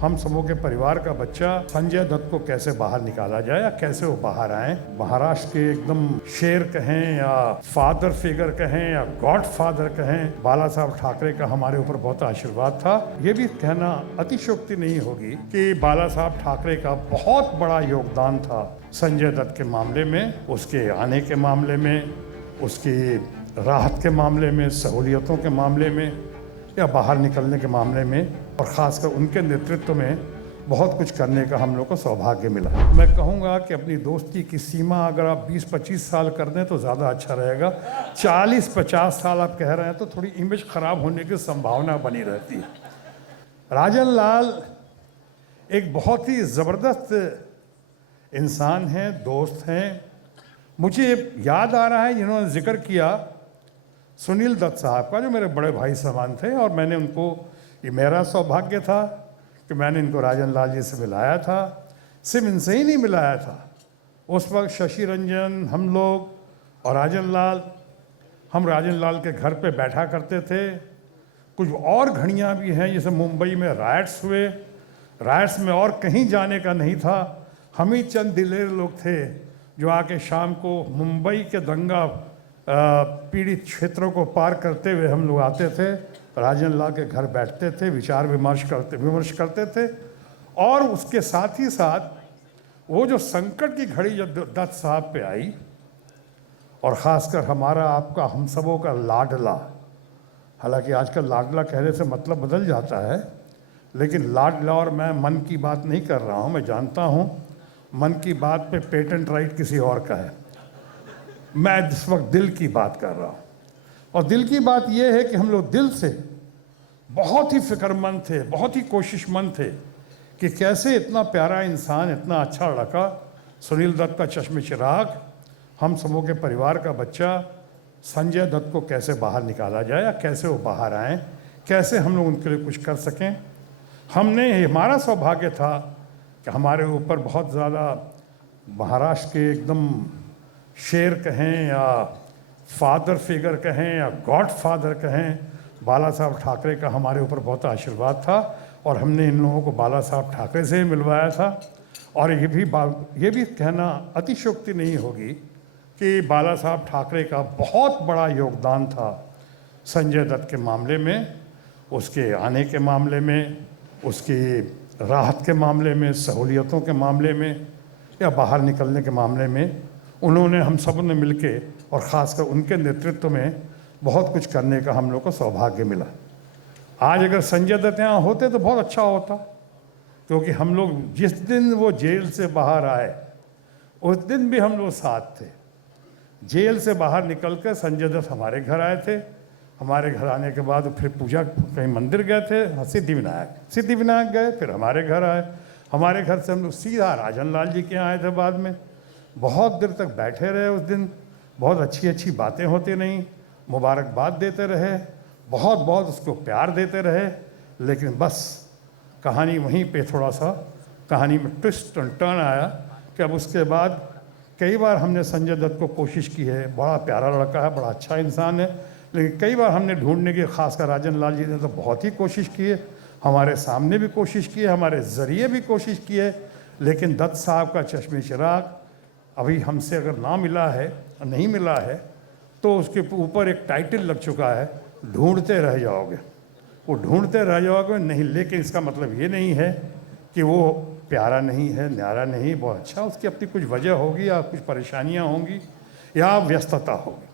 हम सबों के परिवार का बच्चा संजय दत्त को कैसे बाहर निकाला जाए या कैसे वो बाहर आए। महाराष्ट्र के एकदम शेर कहें या फादर फिगर कहें या गॉड फादर कहें, बाला साहब ठाकरे का हमारे ऊपर बहुत आशीर्वाद था। ये भी कहना अतिशयोक्ति नहीं होगी कि बाला साहब ठाकरे का बहुत बड़ा योगदान था संजय दत्त के मामले में, उसके आने के मामले में, उसकी राहत के मामले में, सहूलियतों के मामले में या बाहर निकलने के मामले में, और ख़ासकर उनके नेतृत्व में बहुत कुछ करने का हम लोग को सौभाग्य मिला। मैं कहूँगा कि अपनी दोस्ती की सीमा अगर आप 20-25 साल कर दें तो ज़्यादा अच्छा रहेगा। 40-50 साल आप कह रहे हैं तो थोड़ी इमेज ख़राब होने की संभावना बनी रहती है। राजन लाल एक बहुत ही ज़बरदस्त इंसान हैं, दोस्त हैं। मुझे याद आ रहा है जिन्होंने जिक्र किया सुनील दत्त साहब का, जो मेरे बड़े भाई समान थे, और मैंने उनको, ये मेरा सौभाग्य था कि मैंने इनको राजन लाल जी से मिलाया था। सिर्फ इनसे ही नहीं मिलाया था, उस वक्त शशि रंजन, हम लोग और राजन लाल, हम राजन लाल के घर पे बैठा करते थे। कुछ और घड़ियाँ भी हैं, जैसे मुंबई में राइट्स हुए, राइट्स में और कहीं जाने का नहीं था। हम ही चंद दिलेर लोग थे जो आके शाम को मुंबई के दंगा पीड़ित क्षेत्रों को पार करते हुए हम लोग आते थे, राजन लाल के घर बैठते थे, विचार विमर्श करते थे। और उसके साथ ही साथ वो जो संकट की घड़ी जब दत्त साहब पे आई, और ख़ासकर हमारा आपका हम सबों का लाडला, हालांकि आजकल लाडला कहने से मतलब बदल जाता है, लेकिन लाडला और मैं मन की बात नहीं कर रहा हूँ। मैं जानता हूँ मन की बात पे पेटेंट राइट किसी और का है, मैं इस वक्त दिल की बात कर रहा हूँ। और दिल की बात यह है कि हम लोग दिल से बहुत ही फिक्रमंद थे, बहुत ही कोशिशमंद थे कि कैसे इतना प्यारा इंसान, इतना अच्छा लड़का सुनील दत्त का चश्मे चिराग, हम सबों के परिवार का बच्चा संजय दत्त को कैसे बाहर निकाला जाए या कैसे वो बाहर आएँ, कैसे हम लोग उनके लिए कुछ कर सकें। हमारा सौभाग्य था कि हमारे ऊपर बहुत ज़्यादा महाराष्ट्र के एकदम शेर कहें या फादर फिगर कहें या गॉड फादर कहें, बाला साहब ठाकरे का हमारे ऊपर बहुत आशीर्वाद था, और हमने इन लोगों को बाला साहब ठाकरे से ही मिलवाया था। और ये भी कहना अतिशयोक्ति नहीं होगी कि बाला साहब ठाकरे का बहुत बड़ा योगदान था संजय दत्त के मामले में, उसके आने के मामले में, उसकी राहत के मामले में, सहूलियतों के मामले में या बाहर निकलने के मामले में। उन्होंने, हम सब ने मिलके और ख़ासकर उनके नेतृत्व में बहुत कुछ करने का हम लोग को सौभाग्य मिला। आज अगर संजय दत्त यहाँ होते तो बहुत अच्छा होता, क्योंकि हम लोग जिस दिन वो जेल से बाहर आए उस दिन भी हम लोग साथ थे। जेल से बाहर निकलकर संजय दत्त हमारे घर आए थे। हमारे घर आने के बाद फिर पूजा, कहीं मंदिर गए थे, सिद्धिविनायक गए, फिर हमारे घर आए। हमारे घर से हम लोग सीधा राजन लाल जी के यहाँ आए थे। बाद में बहुत देर तक बैठे रहे उस दिन, बहुत अच्छी अच्छी बातें होती रहीं, मुबारकबाद देते रहे, बहुत बहुत उसको प्यार देते रहे। लेकिन बस कहानी वहीं पे थोड़ा सा कहानी में ट्विस्ट एंड टर्न आया कि अब उसके बाद कई बार हमने संजय दत्त को कोशिश की है, बड़ा प्यारा लड़का है, बड़ा अच्छा इंसान है, लेकिन कई बार हमने ढूंढने की, खासकर राजन लाल जी ने तो बहुत ही कोशिश की है, हमारे सामने भी कोशिश की है, हमारे ज़रिए भी कोशिश की है, लेकिन दत्त साहब का चश्मे चिराग अभी हमसे अगर ना मिला है, नहीं मिला है, तो उसके ऊपर एक टाइटल लग चुका है, ढूंढते रह जाओगे। वो ढूंढते रह जाओगे नहीं, लेकिन इसका मतलब ये नहीं है कि वो प्यारा नहीं है, न्यारा नहीं, बहुत अच्छा, उसकी अपनी कुछ वजह होगी या कुछ परेशानियां होंगी या व्यस्तता होगी।